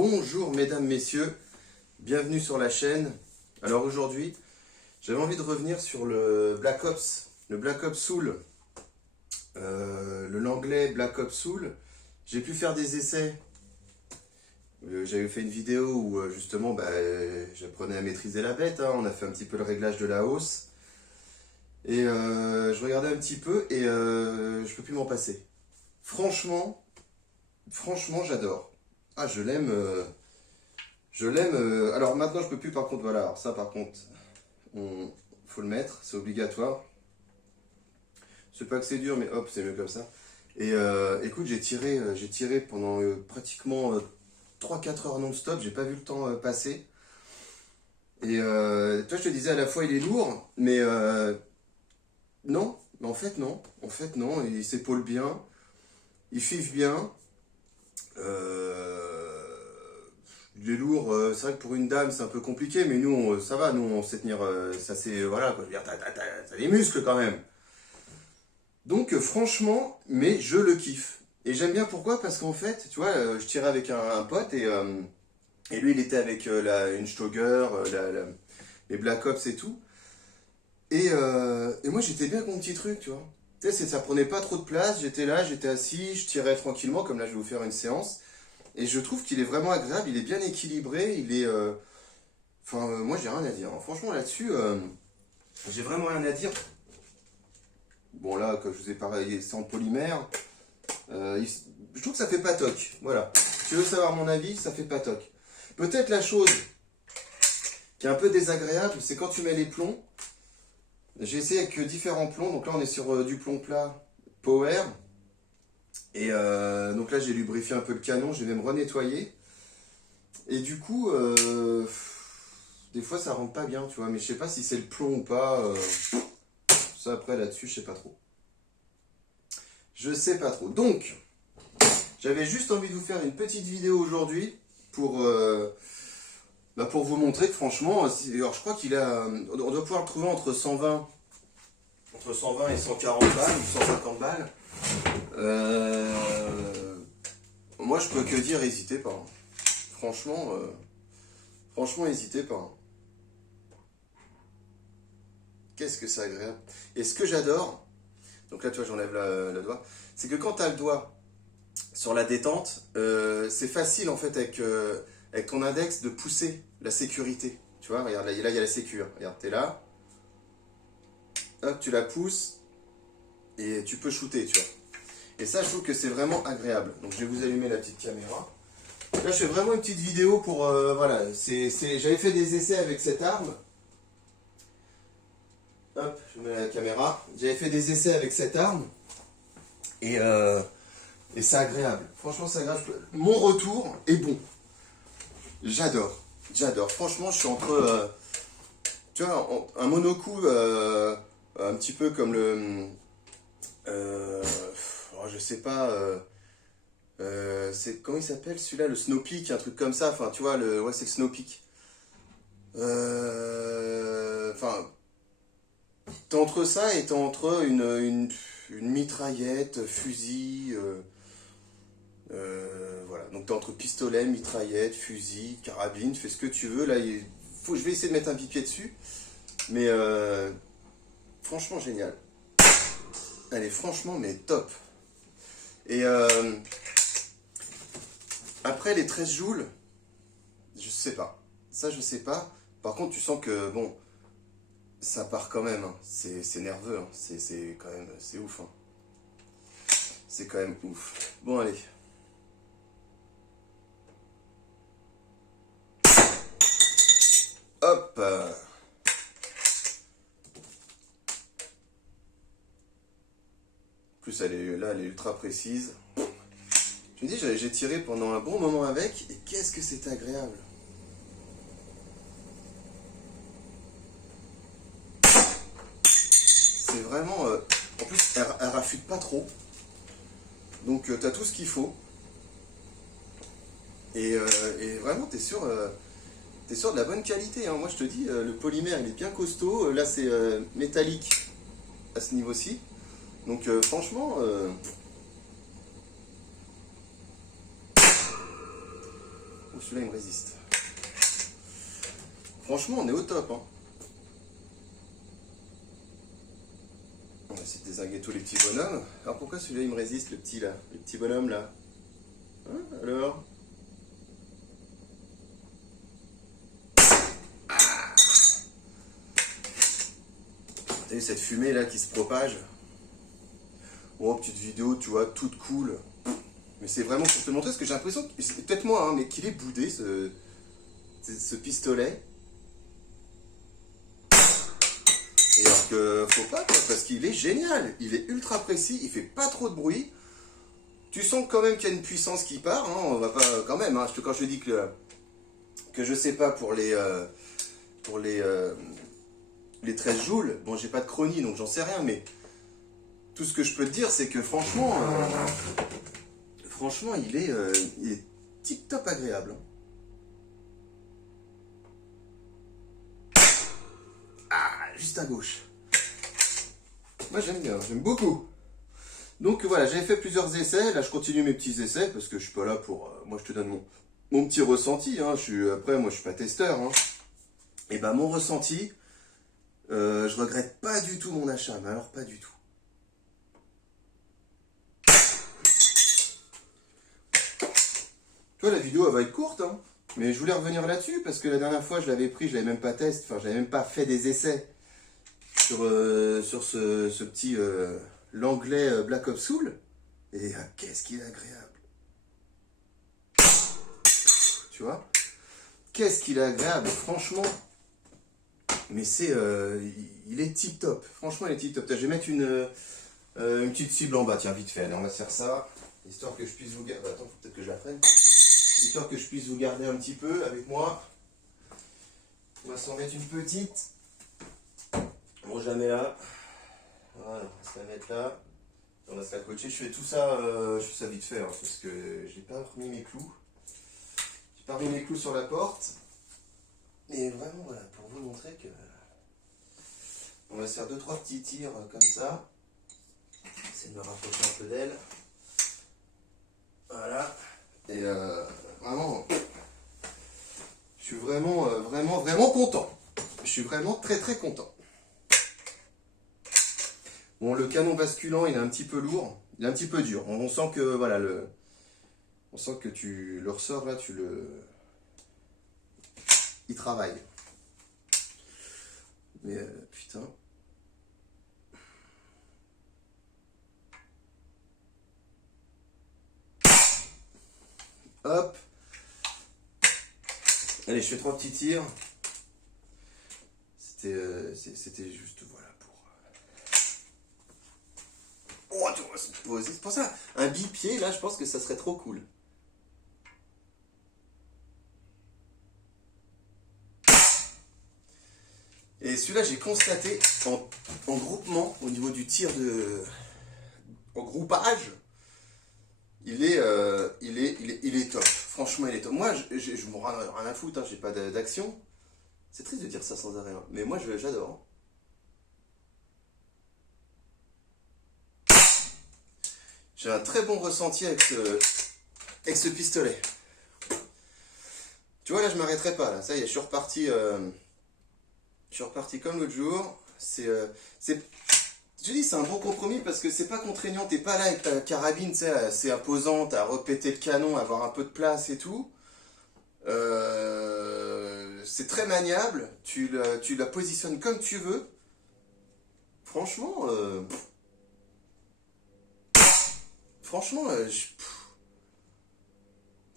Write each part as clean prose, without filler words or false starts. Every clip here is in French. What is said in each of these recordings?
Bonjour mesdames, messieurs, bienvenue sur la chaîne. Alors aujourd'hui, j'avais envie de revenir sur le Black Ops Soul, le l'anglais Black Ops Soul. J'ai pu faire des essais. J'avais fait une vidéo où justement j'apprenais à maîtriser la bête, hein. On a fait un petit peu le réglage de la hausse. Et je regardais un petit peu et je peux plus m'en passer. Franchement, j'adore. Ah, je l'aime. Alors maintenant, je peux plus. Par contre, voilà. Alors ça, par contre, faut le mettre. C'est obligatoire. C'est pas que c'est dur, mais hop, c'est mieux comme ça. Et écoute, j'ai tiré pendant pratiquement 3-4 heures non-stop. J'ai pas vu le temps passer. Et toi, je te disais à la fois, il est lourd, mais non. Mais en fait, non. En fait, non. Il s'épaule bien. Il fiffe bien. Il est lourd, c'est vrai que pour une dame c'est un peu compliqué, mais nous ça va, nous on sait tenir, ça c'est, voilà quoi, je veux dire, t'as des muscles quand même. Donc franchement, mais je le kiffe. Et j'aime bien pourquoi, parce qu'en fait, tu vois, je tirais avec un pote et lui il était avec une Stoeger, les Black Ops et tout. Et moi j'étais bien avec mon petit truc, tu vois. Tu sais, ça prenait pas trop de place, j'étais là, j'étais assis, je tirais tranquillement, comme là je vais vous faire une séance. Et je trouve qu'il est vraiment agréable, il est bien équilibré, il est... Enfin, moi j'ai rien à dire. Franchement là-dessus, j'ai vraiment rien à dire. Bon là, comme je vous ai parlé, c'est en polymère. Je trouve que ça fait pas toc. Voilà. Si tu veux savoir mon avis, ça fait pas toc. Peut-être la chose qui est un peu désagréable, c'est quand tu mets les plombs. J'ai essayé avec différents plombs. Donc là, on est sur du plomb plat Power. Et donc là, j'ai lubrifié un peu le canon. Je vais même renettoyer. Et du coup, des fois, ça rentre pas bien, tu vois. Mais je sais pas si c'est le plomb ou pas. Ça, après, là-dessus, je sais pas trop. Je sais pas trop. Donc, j'avais juste envie de vous faire une petite vidéo aujourd'hui pour vous montrer que franchement, alors je crois qu'il a, on doit pouvoir le trouver entre 120 et 140 balles ou 150 balles. Moi, je peux que dire, n'hésitez pas. Franchement, n'hésitez pas. Qu'est-ce que c'est agréable. Et ce que j'adore, donc là, tu vois, j'enlève le doigt, c'est que quand tu as le doigt sur la détente, c'est facile, en fait, avec ton index, de pousser la sécurité. Tu vois, regarde, là, il y a la sécure. Regarde, tu es là. Hop, tu la pousses et tu peux shooter, tu vois. Et ça, je trouve que c'est vraiment agréable. Donc, je vais vous allumer la petite caméra. Là, je fais vraiment une petite vidéo pour... voilà, j'avais fait des essais avec cette arme. Hop, je mets la caméra. J'avais fait des essais avec cette arme. Et c'est agréable. Franchement, c'est agréable. Mon retour est bon. J'adore. Franchement, je suis entre... tu vois, un monocoup un petit peu comme le... je sais pas... c'est comment il s'appelle celui-là, le Snowpeak, un truc comme ça. Enfin, tu vois, ouais, c'est le Snowpeak. Enfin, t'es entre ça et t'es entre une mitraillette, fusil. Voilà, donc t'es entre pistolet, mitraillette, fusil, carabine, fais ce que tu veux. Là, je vais essayer de mettre un pied dessus, mais franchement génial. Elle est franchement mais top. Et après les 13 joules, je sais pas. Ça, je sais pas. Par contre, tu sens que bon, ça part quand même. Hein. C'est nerveux. Hein. C'est quand même, c'est ouf. Hein. C'est quand même ouf. Bon, allez. Hop. En plus, elle est ultra précise. Je me dis, j'ai tiré pendant un bon moment avec, et qu'est-ce que c'est agréable. C'est vraiment... en plus, elle rafute pas trop. Donc, tu as tout ce qu'il faut. Et vraiment, tu es sûr de la bonne qualité. Hein. Moi, je te dis, le polymère, il est bien costaud. Là, c'est métallique à ce niveau-ci. Donc, franchement... Oh, celui-là, il me résiste. Franchement, on est au top. Hein. On va essayer de dézinguer tous les petits bonhommes. Alors pourquoi celui-là, il me résiste, le petit là, le petit bonhomme là? Hein, alors? T'as vu cette fumée là qui se propage? Oh, petite vidéo, tu vois, toute cool. Mais c'est vraiment pour te montrer, parce que j'ai l'impression que c'est peut-être moi, hein, mais qu'il est boudé ce pistolet. Et alors que faut pas, quoi, parce qu'il est génial. Il est ultra précis, il fait pas trop de bruit. Tu sens quand même qu'il y a une puissance qui part. Hein, on va pas quand même. Hein, quand je dis que je sais pas pour les 13 joules. Bon, j'ai pas de chronie, donc j'en sais rien, mais tout ce que je peux te dire, c'est que franchement, il est tip top agréable. Ah, juste à gauche. Moi, j'aime bien, j'aime beaucoup. Donc voilà, j'avais fait plusieurs essais. Là, je continue mes petits essais parce que je suis pas là pour. Moi, je te donne mon petit ressenti. Hein. Après, moi, je suis pas testeur. Hein. Et ben, mon ressenti, je regrette pas du tout mon achat. Mais alors, pas du tout. Tu vois, la vidéo, elle va être courte. Hein. Mais je voulais revenir là-dessus parce que la dernière fois, je l'avais pris, je l'avais même pas testé. Enfin, je n'avais même pas fait des essais sur ce petit. L'anglais Black Ops Soul. Et qu'est-ce qu'il est agréable. Tu vois? Qu'est-ce qu'il est agréable, franchement. Mais c'est... il est tip top. Franchement, il est tip top. Je vais mettre une petite cible en bas. Tiens, vite fait. Allez, on va se faire ça. Histoire que je puisse vous garder... Attends, faut peut-être que je la prenne. Histoire que je puisse vous garder un petit peu avec moi. On va s'en mettre une petite. Bon, jamais là. Voilà, on va se la mettre là. On va se la coacher. Je fais tout ça, vite fait, hein, parce que j'ai pas remis mes clous. J'ai pas remis mes clous sur la porte. Et vraiment, voilà, pour vous montrer que... On va se faire 2-3 petits tirs comme ça. Essayer de me rapprocher un peu d'elle. Voilà. Et vraiment... Je suis vraiment content. Je suis vraiment très très content. Bon, le canon basculant, il est un petit peu lourd, il est un petit peu dur. On sent que, voilà, on sent que tu le ressors là, il travaille. Mais, putain. Hop. Allez, je fais 3 petits tirs. C'était juste, voilà, pour... Oh, tu vois, se poser. C'est pour ça, un bipied, là, je pense que ça serait trop cool. Et celui-là, j'ai constaté en groupement, au niveau du tir en groupage, il est top. Franchement, il est top. Moi, je m'en rends rien à foutre, hein, j'ai pas d'action. C'est triste de dire ça sans arrêt, hein, mais moi, j'adore. J'ai un très bon ressenti avec ce pistolet. Tu vois, là, je m'arrêterai pas. Là. Ça y est, je suis reparti comme l'autre jour. Je dis, c'est un bon compromis parce que c'est pas contraignant. T'es pas là avec ta carabine, tu sais, assez imposante, à repéter le canon, à avoir un peu de place et tout. C'est très maniable. Tu la positionnes comme tu veux. Franchement...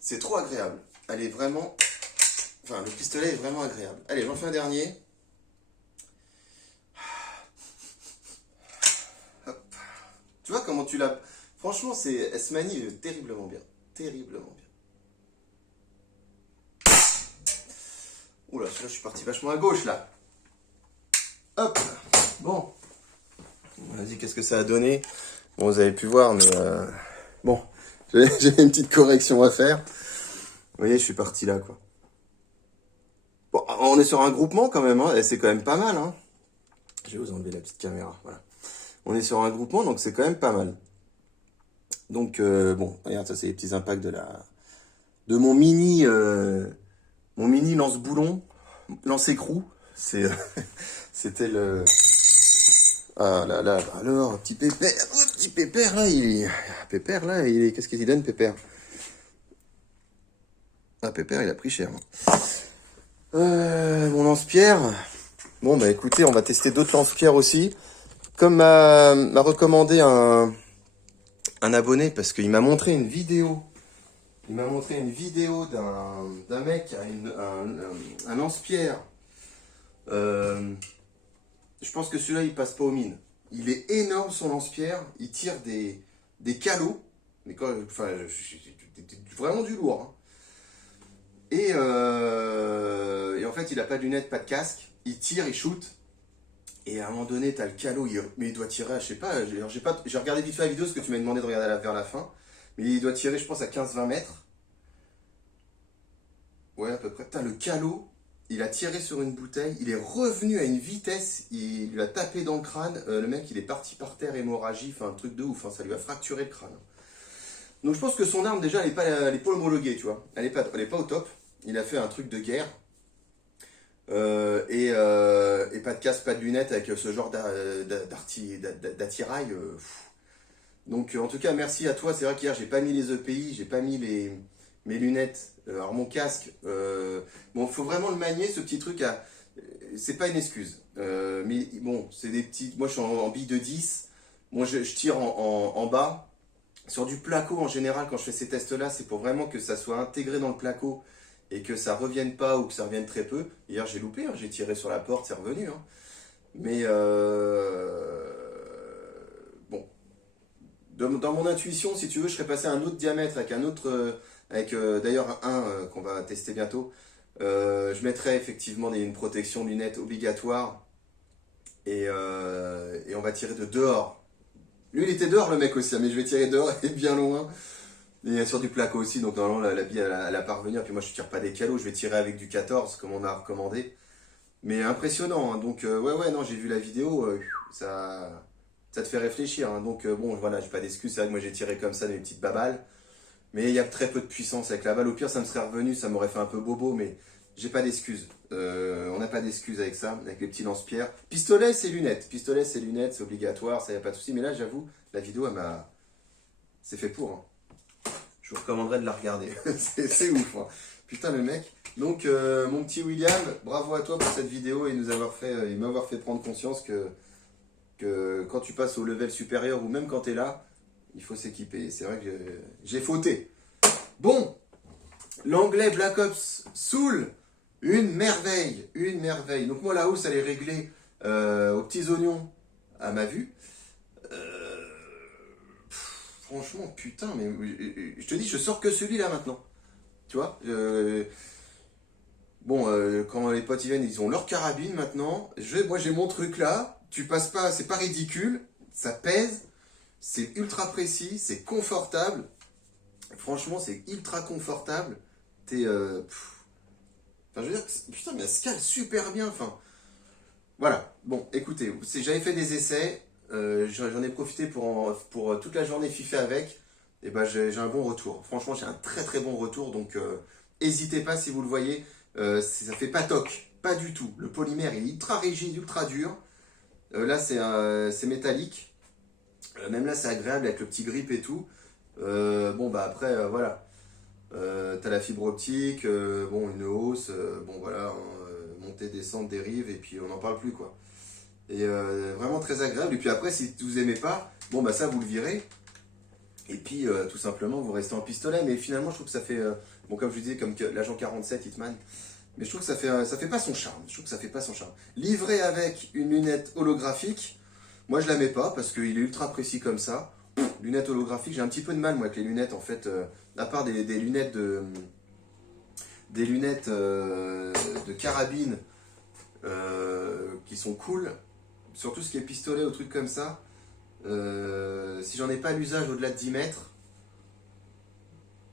c'est trop agréable. Elle est vraiment... Enfin, le pistolet est vraiment agréable. Allez, j'en fais un dernier. Hop. Tu vois comment tu l'as... Franchement, elle se manie terriblement bien. Terriblement bien. Oula, celui-là, je suis parti vachement à gauche, là. Hop. Bon. Vas-y, qu'est-ce que ça a donné? Bon, vous avez pu voir, mais... Bon, j'ai une petite correction à faire. Vous voyez, je suis parti là, quoi. Bon, on est sur un groupement quand même, hein, et c'est quand même pas mal. Hein. Je vais vous enlever la petite caméra, voilà. On est sur un groupement, donc c'est quand même pas mal. Donc, bon, regarde, ça c'est les petits impacts de mon mini mon mini lance-boulon, lance-écrou. C'était le... Ah là là, alors, petit pépère là, Pépère là, qu'est-ce qu'il donne, Pépère? Ah, Pépère, il a pris cher. Mon lance-pierre. Bon, bah écoutez, on va tester d'autres lance-pierres aussi. Comme m'a recommandé un abonné, parce qu'il m'a montré une vidéo. Il m'a montré une vidéo d'un mec qui a un lance-pierre. Je pense que celui-là, il passe pas aux mines. Il est énorme, son lance-pierre. Il tire des calots. Mais quand, enfin, vraiment du lourd. Hein. Et en fait, il a pas de lunettes, pas de casque. Il tire, il shoot. Et à un moment donné, t'as le calot, mais il doit tirer, je sais pas, j'ai regardé vite fait la vidéo, parce que tu m'as demandé de regarder vers la fin. Mais il doit tirer, je pense, à 15-20 mètres. Ouais, à peu près. Putain, le calot, il a tiré sur une bouteille, il est revenu à une vitesse, il lui a tapé dans le crâne. Le mec, il est parti par terre, hémorragie, enfin, un truc de ouf, hein, ça lui a fracturé le crâne. Donc je pense que son arme, déjà, elle est pas homologuée, tu vois. Elle est pas au top. Il a fait un truc de guerre. Et pas de casque, pas de lunettes avec ce genre d'attirail. Donc en tout cas, merci à toi. C'est vrai qu'hier, j'ai pas mis les EPI, j'ai pas mis mes lunettes. Alors mon casque, bon, faut vraiment le manier, ce petit truc. C'est pas une excuse. Mais bon, c'est des petits... Moi, je suis en bille de 10. Moi, je tire en bas. Sur du placo, en général, quand je fais ces tests-là, c'est pour vraiment que ça soit intégré dans le placo et que ça revienne pas ou que ça revienne très peu. Hier, j'ai loupé, hein, j'ai tiré sur la porte, c'est revenu. Hein. Mais bon, dans mon intuition, si tu veux, je serais passé à un autre diamètre avec un autre, d'ailleurs un qu'on va tester bientôt. Je mettrais effectivement une protection lunettes obligatoire et on va tirer de dehors. Lui, il était dehors, le mec aussi, hein, mais je vais tirer dehors et bien loin. Et sur du placo aussi, donc normalement la bille elle a pas à revenir. Puis moi je tire pas des calots, je vais tirer avec du 14 comme on m'a recommandé. Mais impressionnant, hein. Donc ouais non, j'ai vu la vidéo, ça te fait réfléchir. Hein. Donc bon voilà, j'ai pas d'excuses, c'est vrai que moi j'ai tiré comme ça des petites babales. Mais il y a très peu de puissance avec la balle. Au pire ça me serait revenu, ça m'aurait fait un peu bobo, mais j'ai pas d'excuses. On n'a pas d'excuses avec ça, avec les petits lance-pierres. Pistolet c'est lunettes, c'est obligatoire, ça y a pas de souci. Mais là j'avoue, la vidéo c'est fait pour. Hein. Je vous recommanderais de la regarder. c'est ouf. Hein. Putain, le mec. Donc, mon petit William, bravo à toi pour cette vidéo et m'avoir fait prendre conscience que quand tu passes au level supérieur ou même quand tu es là, il faut s'équiper. C'est vrai que j'ai fauté. Bon, l'anglais Black Ops Soul, une merveille. Une merveille. Donc, moi là-haut, ça allait régler aux petits oignons à ma vue. Franchement, putain, mais je te dis, je sors que celui-là maintenant. Tu vois Bon, quand les potes y viennent, ils ont leur carabine maintenant. Moi, j'ai mon truc là. Tu passes pas, c'est pas ridicule. Ça pèse. C'est ultra précis. C'est confortable. Franchement, c'est ultra confortable. T'es. Enfin, je veux dire, putain, mais elle se cale super bien. Enfin, voilà. Bon, écoutez, j'avais fait des essais. J'en ai profité pour toute la journée FIFA avec. Et ben, j'ai un bon retour. Franchement, j'ai un très très bon retour. Donc, n'hésitez pas si vous le voyez. Ça fait pas toc, pas du tout. Le polymère est ultra rigide, ultra dur. Là, c'est métallique. Même là, c'est agréable avec le petit grip et tout. Bon, bah après, voilà. T'as la fibre optique, bon, une hausse, bon, voilà, hein, montée, descente, dérive, et puis on n'en parle plus, quoi. Et vraiment très agréable. Et puis après, si vous aimez pas, bon, bah ça, vous le virez. Et puis, tout simplement, vous restez en pistolet. Mais finalement, je trouve que ça fait, bon, comme je vous disais, comme l'agent 47, Hitman. Mais je trouve que ça fait pas son charme. Je trouve que ça fait pas son charme. Livré avec une lunette holographique, moi je la mets pas parce qu'il est ultra précis comme ça. Lunette holographique, j'ai un petit peu de mal moi avec les lunettes en fait, à part des lunettes de carabine qui sont cool. Surtout ce qui est pistolet ou trucs comme ça. Si j'en ai pas l'usage au-delà de 10 mètres,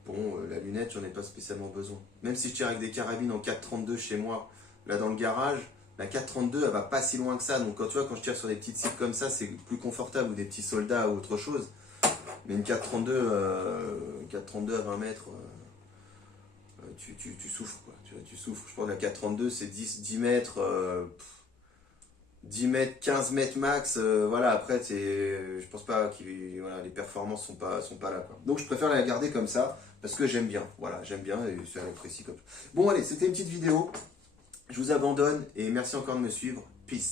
bon, la lunette, j'en ai pas spécialement besoin. Même si je tire avec des carabines en 4,32 chez moi, là dans le garage, la 4,32 elle va pas si loin que ça. Donc quand tu vois, quand je tire sur des petites cibles comme ça, c'est plus confortable ou des petits soldats ou autre chose. Mais une 4,32 à 20 mètres, tu souffres, quoi. Tu souffres. Je pense que la 432, c'est 10 mètres, 10 mètres, 15 mètres max. Voilà, après, je pense pas que voilà, les performances sont pas là, quoi. Donc, je préfère la garder comme ça parce que j'aime bien. Voilà, j'aime bien et c'est précis comme ça. Bon, allez, c'était une petite vidéo. Je vous abandonne et merci encore de me suivre. Peace.